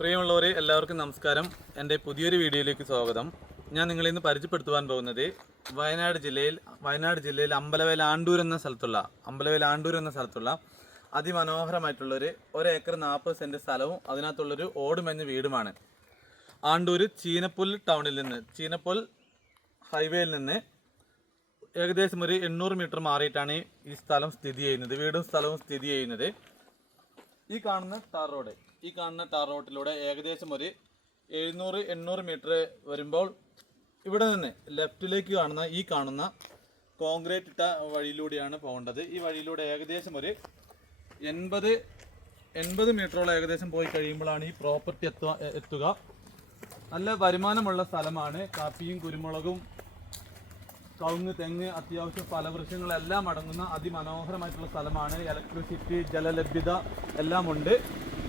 പ്രിയമുള്ളവരെ എല്ലാവർക്കും നമസ്കാരം. എൻ്റെ പുതിയൊരു വീഡിയോയിലേക്ക് സ്വാഗതം. ഞാൻ നിങ്ങളെ ഇന്ന് പരിചയപ്പെടുത്തുവാൻ പോകുന്നത് വയനാട് ജില്ലയിൽ അമ്പലവയൽ ആണ്ടൂർ എന്ന സ്ഥലത്തുള്ള അതിമനോഹരമായിട്ടുള്ളൊരു 1 ഏക്കർ 40 സെൻറ്റ് സ്ഥലവും അതിനകത്തുള്ളൊരു ഓടുമെഞ്ഞ വീടുമാണ്. ആണ്ടൂർ ചീനപ്പുൽ ഹൈവേയിൽ നിന്ന് ഏകദേശം ഒരു 800 മീറ്റർ മാറിയിട്ടാണ് ഈ സ്ഥലം സ്ഥിതി ചെയ്യുന്നത്. വീടും സ്ഥലവും സ്ഥിതി ചെയ്യുന്നത്. ഈ കാണുന്ന ടാർ റോഡിലൂടെ ഏകദേശം ഒരു 700-800 മീറ്റർ വരുമ്പോൾ ഇവിടെ നിന്ന് ലെഫ്റ്റിലേക്ക് കാണുന്ന കോൺക്രീറ്റ് ഇട്ട വഴിയിലൂടെയാണ് പോകേണ്ടത്. ഈ വഴിയിലൂടെ ഏകദേശം ഒരു 80 മീറ്ററോളം ഏകദേശം പോയി കഴിയുമ്പോഴാണ് ഈ പ്രോപ്പർട്ടി എത്തുക. നല്ല വരുമാനമുള്ള സ്ഥലമാണ്. കാപ്പിയും കുരുമുളകും കവുങ്ങ്, തെങ്ങ്, അത്യാവശ്യം ഫലവൃക്ഷങ്ങളെല്ലാം അടങ്ങുന്ന അതിമനോഹരമായിട്ടുള്ള സ്ഥലമാണ്. ഇലക്ട്രിസിറ്റി, ജലലഭ്യത എല്ലാം ഉണ്ട്.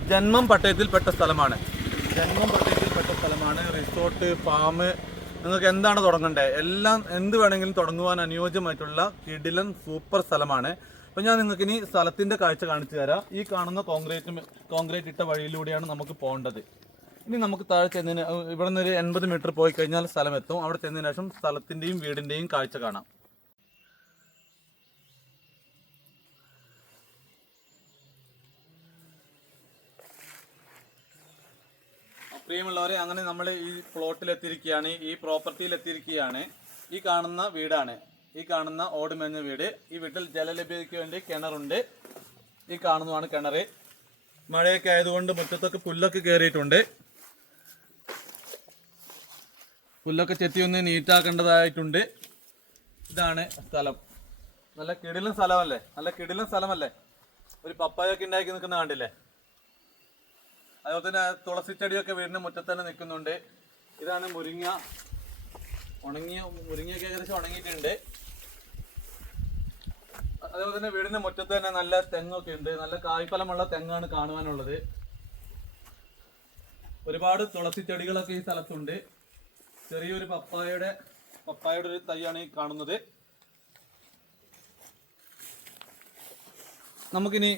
ജന്മം പട്ടയത്തിൽപ്പെട്ട സ്ഥലമാണ്. റിസോർട്ട്, ഫാം, നിങ്ങൾക്ക് എന്താണ് തുടങ്ങേണ്ടത് എല്ലാം എന്ത് വേണമെങ്കിലും തുടങ്ങുവാൻ അനുയോജ്യമായിട്ടുള്ള കിടിലൻ സൂപ്പർ സ്ഥലമാണ്. അപ്പോൾ ഞാൻ നിങ്ങൾക്ക് ഇനി സ്ഥലത്തിൻ്റെ കാഴ്ച കാണിച്ചു തരാം. ഈ കാണുന്ന കോൺക്രീറ്റ് ഇട്ട വഴിയിലൂടെയാണ് നമുക്ക് പോകേണ്ടത്. ഇനി നമുക്ക് താഴെ ചെന്നതിന് ഇവിടെ നിന്ന് ഒരു 80 മീറ്റർ പോയി കഴിഞ്ഞാൽ സ്ഥലം എത്തും. അവിടെ ചെന്നതിന് ശേഷം സ്ഥലത്തിൻ്റെയും വീടിൻ്റെയും കാഴ്ച കാണാം. പ്രിയമുള്ളവരെ, അങ്ങനെ നമ്മൾ ഈ പ്ലോട്ടിലെത്തിയിരിക്കുകയാണ്, ഈ പ്രോപ്പർട്ടിയിലെത്തിയിരിക്കുകയാണ്. ഈ കാണുന്ന വീടാണ്, ഈ കാണുന്ന ഓടുമെഞ്ഞ വീട്. ഈ വീട്ടിൽ ജലലഭ്യതയ്ക്ക് വേണ്ടി കിണറുണ്ട്. ഈ കാണുന്നതാണ് കിണർ. മഴയൊക്കെ ആയതുകൊണ്ട് മുറ്റത്തൊക്കെ പുല്ലൊക്കെ കയറിയിട്ടുണ്ട്. പുല്ലൊക്കെ ചെത്തി ഒന്ന് നീറ്റാക്കേണ്ടതായിട്ടുണ്ട്. ഇതാണ് സ്ഥലം. നല്ല കിടിലൻ സ്ഥലമല്ലേ? ഒരു പപ്പായൊക്കെ ഉണ്ടാക്കി നിൽക്കുന്ന കണ്ടില്ലേ? അതുപോലെ തന്നെ തുളസി ചെടിയൊക്കെ വീടിന് മുറ്റത്ത് തന്നെ നിൽക്കുന്നുണ്ട്. ഇതാണ് മുരിങ്ങയൊക്കെ ഏകദേശം ഉണങ്ങിയിട്ടുണ്ട്. അതേപോലെ തന്നെ വീടിന്റെ മുറ്റത്ത് തന്നെ നല്ല തെങ്ങൊക്കെ ഉണ്ട്. നല്ല കായ്ഫലമുള്ള തെങ്ങാണ് കാണുവാനുള്ളത്. ഒരുപാട് തുളസി ചെടികളൊക്കെ ഈ സ്ഥലത്തുണ്ട്. ചെറിയൊരു പപ്പായയുടെ ഒരു തൈയാണ് ഈ കാണുന്നത്. നമുക്കിനി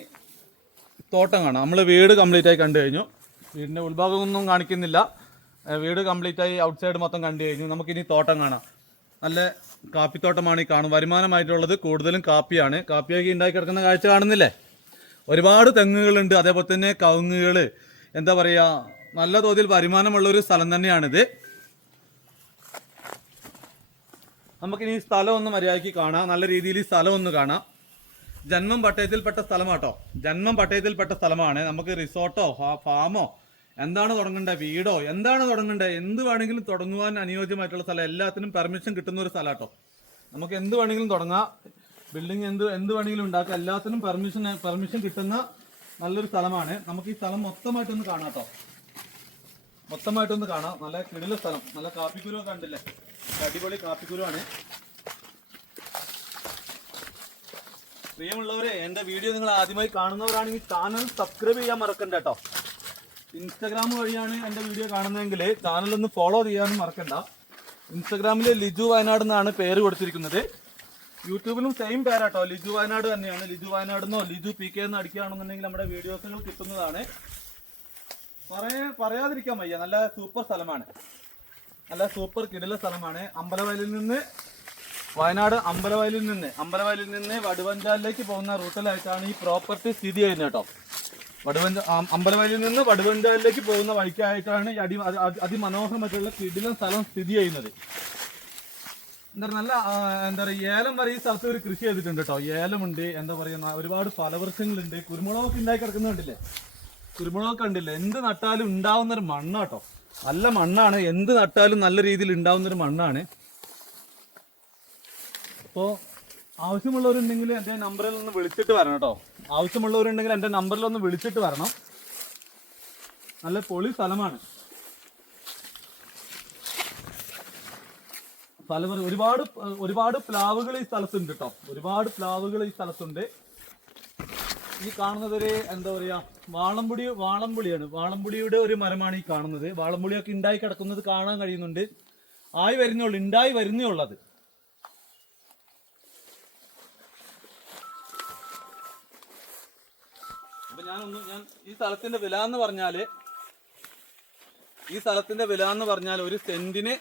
തോട്ടം കാണാം. നമ്മൾ വീട് കംപ്ലീറ്റ് ആയി കണ്ടു കഴിഞ്ഞു. വീടിൻ്റെ ഉൾഭാഗമൊന്നും കാണിക്കുന്നില്ല. വീട് കംപ്ലീറ്റ് ആയി ഔട്ട് സൈഡ് മൊത്തം കണ്ടു കഴിഞ്ഞു. നമുക്കിനി തോട്ടം കാണാം. നല്ല കാപ്പിത്തോട്ടമാണ് ഈ കാണും. വരുമാനമായിട്ടുള്ളത് കൂടുതലും കാപ്പിയാണ്. കാപ്പിയൊക്കെ ഉണ്ടാക്കി കിടക്കുന്ന കാഴ്ച കാണുന്നില്ലേ? ഒരുപാട് തെങ്ങുകളുണ്ട്. അതേപോലെ തന്നെ കവുങ്ങുകൾ. എന്താ പറയുക, നല്ല തോതിൽ വരുമാനമുള്ളൊരു സ്ഥലം തന്നെയാണിത്. നമുക്കിനി ഈ സ്ഥലം ഒന്ന് മര്യാദയ്ക്ക് കാണാം. നല്ല രീതിയിൽ ഈ സ്ഥലം ഒന്ന് കാണാം. ജന്മം പട്ടയത്തിൽപ്പെട്ട സ്ഥലമാണ്. നമുക്ക് റിസോർട്ടോ ഫാമോ എന്താണ് തുടങ്ങേണ്ടത്, വീടോ എന്താണ് തുടങ്ങേണ്ടത്, എന്ത് വേണമെങ്കിലും തുടങ്ങുവാൻ അനുയോജ്യമായിട്ടുള്ള സ്ഥലം. എല്ലാത്തിനും പെർമിഷൻ കിട്ടുന്ന ഒരു സ്ഥലം കേട്ടോ. നമുക്ക് എന്ത് വേണമെങ്കിലും തുടങ്ങാം. ബിൽഡിംഗ് എന്ത് വേണമെങ്കിലും ഉണ്ടാക്കാം. എല്ലാത്തിനും പെർമിഷൻ കിട്ടുന്ന നല്ലൊരു സ്ഥലമാണ്. നമുക്ക് ഈ സ്ഥലം മൊത്തമായിട്ടൊന്ന് കാണാം കേട്ടോ. നല്ല കിടില സ്ഥലം. നല്ല കാപ്പിക്കുരുവൊക്കെ കണ്ടില്ലേ? അടിപൊളി കാപ്പിക്കുരുവാണ്. പ്രിയമുള്ളവരെ, എൻ്റെ വീഡിയോ നിങ്ങൾ ആദ്യമായി കാണുന്നവരാണെങ്കിൽ ചാനൽ സബ്സ്ക്രൈബ് ചെയ്യാൻ മറക്കണ്ട കേട്ടോ. ഇൻസ്റ്റാഗ്രാം വഴിയാണ് എൻ്റെ വീഡിയോ കാണുന്നതെങ്കിൽ ചാനലൊന്ന് ഫോളോ ചെയ്യാനും മറക്കണ്ട. ഇൻസ്റ്റാഗ്രാമിൽ ലിജു വയനാട് എന്നാണ് പേര് കൊടുത്തിരിക്കുന്നത്. യൂട്യൂബിലും സെയിം പേരാട്ടോ, ലിജു വയനാട് തന്നെയാണ്. ലിജു വയനാടെന്നോ ലിജു PK എന്നോ അടിക്കുകയാണെന്നുണ്ടെങ്കിൽ നമ്മുടെ വീഡിയോസുകൾ കിട്ടുന്നതാണ്. പറയാതിരിക്കാൻ വയ്യ. നല്ല സൂപ്പർ സ്ഥലമാണ്. നല്ല സൂപ്പർ കിടില സ്ഥലമാണ്. വയനാട് അമ്പലവയലിൽ നിന്ന് വടുവഞ്ചാലിലേക്ക് പോകുന്ന റൂട്ടിലായിട്ടാണ് ഈ പ്രോപ്പർട്ടി സ്ഥിതി ചെയ്യുന്നത് കേട്ടോ. അമ്പലവയലിൽ നിന്ന് വടുവഞ്ചാലിലേക്ക് പോകുന്ന വഴിക്കായിട്ടാണ് ഈ അതിമനോഹരമായിട്ടുള്ള കിടിലൻ സ്ഥലം സ്ഥിതി ചെയ്യുന്നത്. എന്താ പറയുക, ഏലം വരെ ഈ സ്ഥലത്ത് ഒരു കൃഷി ചെയ്തിട്ടുണ്ട് കേട്ടോ. ഏലമുണ്ട്, എന്താ പറയുക, ഒരുപാട് ഫലവൃക്ഷങ്ങളുണ്ട്. കുരുമുളകൊക്കെ ഉണ്ടാക്കി കിടക്കുന്നുണ്ടല്ലേ? കുരുമുളകൊക്കെ ഉണ്ടല്ലേ? എന്ത് നട്ടാലും ഉണ്ടാവുന്നൊരു മണ്ണാട്ടോ. നല്ല മണ്ണാണ്. എന്ത് നട്ടാലും നല്ല രീതിയിൽ ഉണ്ടാവുന്നൊരു മണ്ണാണ്. അപ്പോൾ ആവശ്യമുള്ളവരുണ്ടെങ്കിൽ എൻ്റെ നമ്പറിൽ ഒന്ന് വിളിച്ചിട്ട് വരണം കേട്ടോ. നല്ല പൊളി സ്ഥലമാണ്. ഒരുപാട് പ്ലാവുകൾ ഈ സ്ഥലത്തുണ്ട് കേട്ടോ. ഈ കാണുന്നത് ഒരു എന്താ പറയുക, വാളംപുളിയുടെ ഒരു മരമാണ് ഈ കാണുന്നത്. വാളംപുളിയൊക്കെ ഉണ്ടായി കിടക്കുന്നത് കാണാൻ കഴിയുന്നുണ്ട്. ഉണ്ടായി വരുന്നേ ഉള്ളത്. ഞാൻ ഈ സ്ഥലത്തിന്റെ വില എന്ന് പറഞ്ഞാല് ഈ സ്ഥലത്തിന്റെ വില എന്ന് പറഞ്ഞാൽ ഒരു സെന്റിന്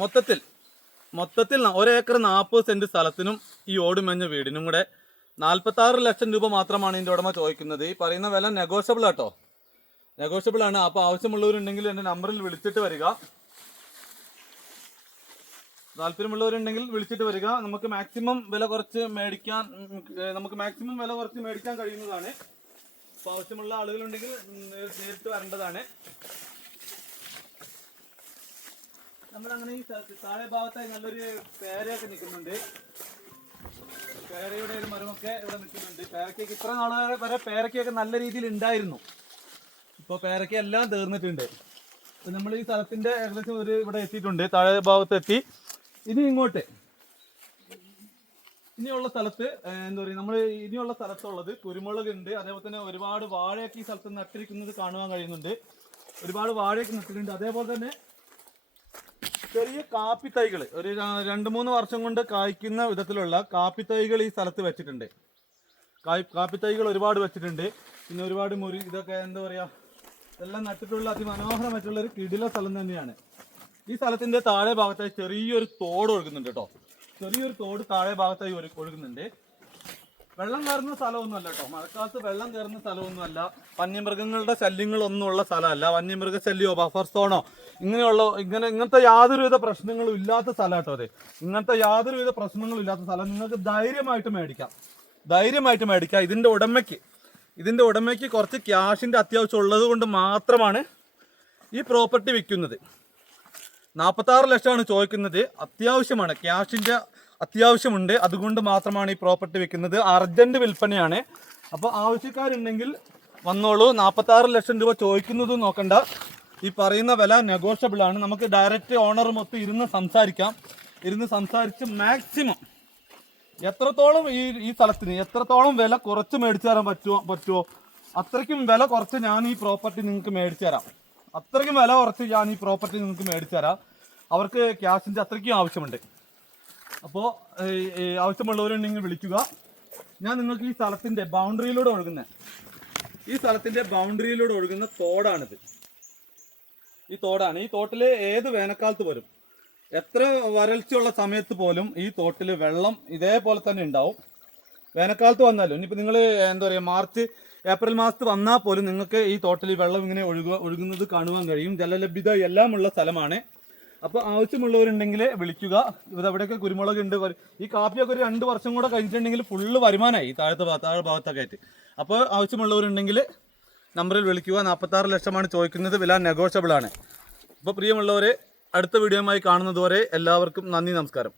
മൊത്തത്തിൽ 1 ഏക്കർ 40 സെന്റ് സ്ഥലത്തിനും ഈ ഓടുമഞ്ഞ വീടിനും കൂടെ 46 ലക്ഷം രൂപ മാത്രമാണ് ഇതിന്റെ ഉടമ ചോദിക്കുന്നത്. ഈ പറയുന്ന വില നെഗോഷ്യബിൾ ആട്ടോ, നെഗോഷ്യബിൾ ആണ്. അപ്പോൾ ആവശ്യമുള്ളവരുണ്ടെങ്കിൽ എൻ്റെ നമ്പറിൽ വിളിച്ചിട്ട് വരിക, താല്പര്യമുള്ളവരുണ്ടെങ്കിൽ വിളിച്ചിട്ട് വരിക. നമുക്ക് മാക്സിമം വില കുറച്ച് മേടിക്കാൻ കഴിയുന്നതാണ്. അപ്പോൾ ആവശ്യമുള്ള ആളുകളുണ്ടെങ്കിൽ നേരിട്ട് വരേണ്ടതാണ്. നമ്മളങ്ങനെ ഈ താഴെ ഭാഗത്തായി നല്ലൊരു പേരയൊക്കെ നിൽക്കുന്നുണ്ട്. പേരയുടെ ഒരു മരമൊക്കെ ഇവിടെ നിൽക്കുന്നുണ്ട്. പേരക്കൊക്കെ ഇത്ര നാളെ വരെ പേരക്കൊക്കെ നല്ല രീതിയിൽ ഉണ്ടായിരുന്നു. ഇപ്പോൾ പേരക്ക എല്ലാം തീർന്നിട്ടുണ്ട്. അപ്പോൾ നമ്മൾ ഈ സ്ഥലത്തിൻ്റെ ഏകദേശം ഇവിടെ എത്തിയിട്ടുണ്ട്, താഴെ ഭാഗത്ത് എത്തി. ഇനിയുള്ള സ്ഥലത്ത് എന്താ പറയുക, നമ്മൾ ഇനിയുള്ള സ്ഥലത്തുള്ളത് കുരുമുളക് ഉണ്ട്. അതേപോലെ തന്നെ ഒരുപാട് വാഴയൊക്കെ ഈ സ്ഥലത്ത് നട്ടിരിക്കുന്നത് കാണുവാൻ കഴിയുന്നുണ്ട്. ഒരുപാട് വാഴയൊക്കെ നട്ടിട്ടുണ്ട്. അതേപോലെ തന്നെ ചെറിയ കാപ്പി തൈകൾ, ഒരു 2-3 വർഷം കൊണ്ട് കായ്ക്കുന്ന വിധത്തിലുള്ള കാപ്പി തൈകൾ ഈ സ്ഥലത്ത് വെച്ചിട്ടുണ്ട്. കാപ്പി തൈകൾ ഒരുപാട് വെച്ചിട്ടുണ്ട്. പിന്നെ ഒരുപാട് ഇതൊക്കെ എന്താ പറയുക, ഇതെല്ലാം നട്ടിട്ടുള്ള അതിമനോഹരമായിട്ടുള്ള ഒരു കിടില സ്ഥലം തന്നെയാണ്. ഈ സ്ഥലത്തിന്റെ താഴെ ഭാഗത്തായി ചെറിയൊരു തോട് ഒഴുകുന്നുണ്ട് കേട്ടോ. ചെറിയൊരു തോട് താഴെ ഭാഗത്തായി ഒഴുകുന്നുണ്ട്. വെള്ളം കയറുന്ന സ്ഥലമൊന്നുമല്ല കേട്ടോ, മഴക്കാലത്ത് വെള്ളം കയറുന്ന സ്ഥലമൊന്നുമല്ല. വന്യമൃഗങ്ങളുടെ ശല്യങ്ങളൊന്നുമുള്ള സ്ഥലമല്ല. വന്യമൃഗ ശല്യമോ ബഫർ സോണോ ഇങ്ങനത്തെ യാതൊരുവിധ പ്രശ്നങ്ങളും ഇല്ലാത്ത സ്ഥലം കേട്ടോ അത്. ഇങ്ങനത്തെ യാതൊരുവിധ പ്രശ്നങ്ങളും ഇല്ലാത്ത സ്ഥലം. നിങ്ങൾക്ക് ധൈര്യമായിട്ട് മേടിക്കാം. ഇതിന്റെ ഉടമയ്ക്ക് കുറച്ച് ക്യാഷിന്റെ അത്യാവശ്യം ഉള്ളത് കൊണ്ട് മാത്രമാണ് ഈ പ്രോപ്പർട്ടി വിൽക്കുന്നത്. 46 ലക്ഷമാണ് ചോദിക്കുന്നത്. അത്യാവശ്യമാണ്, ക്യാഷിന്റെ അത്യാവശ്യമുണ്ട്. അതുകൊണ്ട് മാത്രമാണ് ഈ പ്രോപ്പർട്ടി വിൽക്കുന്നത്. അർജന്റ് വിൽപ്പനയാണ്. അപ്പോൾ ആവശ്യക്കാരുണ്ടെങ്കിൽ വന്നോളൂ. 46 ലക്ഷം രൂപ ചോദിക്കുന്നതും നോക്കണ്ട. ഈ പറയുന്ന വില നെഗോഷ്യബിൾ ആണ്. നമുക്ക് ഡയറക്റ്റ് ഓണറുമൊത്ത് ഇരുന്ന് സംസാരിച്ച് മാക്സിമം എത്രത്തോളം ഈ സ്ഥലത്തിന് എത്രത്തോളം വില കുറച്ച് മേടിച്ചു തരാൻ പറ്റുമോ അത്രയ്ക്കും വില കുറച്ച് ഞാൻ ഈ പ്രോപ്പർട്ടി നിങ്ങൾക്ക് മേടിച്ചു തരാം. അവർക്ക് ക്യാഷിൻ്റെ അത്രയ്ക്കും ആവശ്യമുണ്ട്. അപ്പോൾ ആവശ്യമുള്ളവരുണ്ടെങ്കിൽ വിളിക്കുക. ഞാൻ നിങ്ങൾക്ക് ഈ സ്ഥലത്തിൻ്റെ ബൗണ്ടറിയിലൂടെ ഒഴുകുന്ന തോടാണിത്. ഈ തോട്ടിൽ ഏത് വേനൽക്കാലത്ത് വരും, എത്ര വരൾച്ചയുള്ള സമയത്ത് പോലും ഈ തോട്ടിൽ വെള്ളം ഇതേപോലെ തന്നെ ഉണ്ടാവും. വേനൽക്കാലത്ത് വന്നാലും ഇനിയിപ്പോൾ നിങ്ങൾ എന്താ പറയുക ഏപ്രിൽ മാസത്ത് വന്നാൽ പോലും നിങ്ങൾക്ക് ഈ തോട്ടിൽ വെള്ളം ഇങ്ങനെ ഒഴുകുന്നത് കാണുവാൻ കഴിയും. ജലലഭ്യത എല്ലാം ഉള്ള സ്ഥലമാണ്. അപ്പോൾ ആവശ്യമുള്ളവരുണ്ടെങ്കിൽ വിളിക്കുക. ഇവിടെയൊക്കെ കുരുമുളക് ഉണ്ട്. ഈ കാപ്പിയൊക്കെ ഒരു 2 വർഷം കൂടെ കഴിഞ്ഞിട്ടുണ്ടെങ്കിൽ ഫുള്ള് വരുമാനമായി താഴെ ഭാഗത്തൊക്കെ ആയിട്ട്. അപ്പോൾ ആവശ്യമുള്ളവരുണ്ടെങ്കിൽ നമ്പറിൽ വിളിക്കുക. 46 ലക്ഷമാണ് ചോദിക്കുന്നത്. വില നെഗോഷ്യബിൾ ആണ്. അപ്പോൾ പ്രിയമുള്ളവരെ, അടുത്ത വീഡിയോയുമായി കാണുന്നതുവരെ എല്ലാവർക്കും നന്ദി, നമസ്കാരം.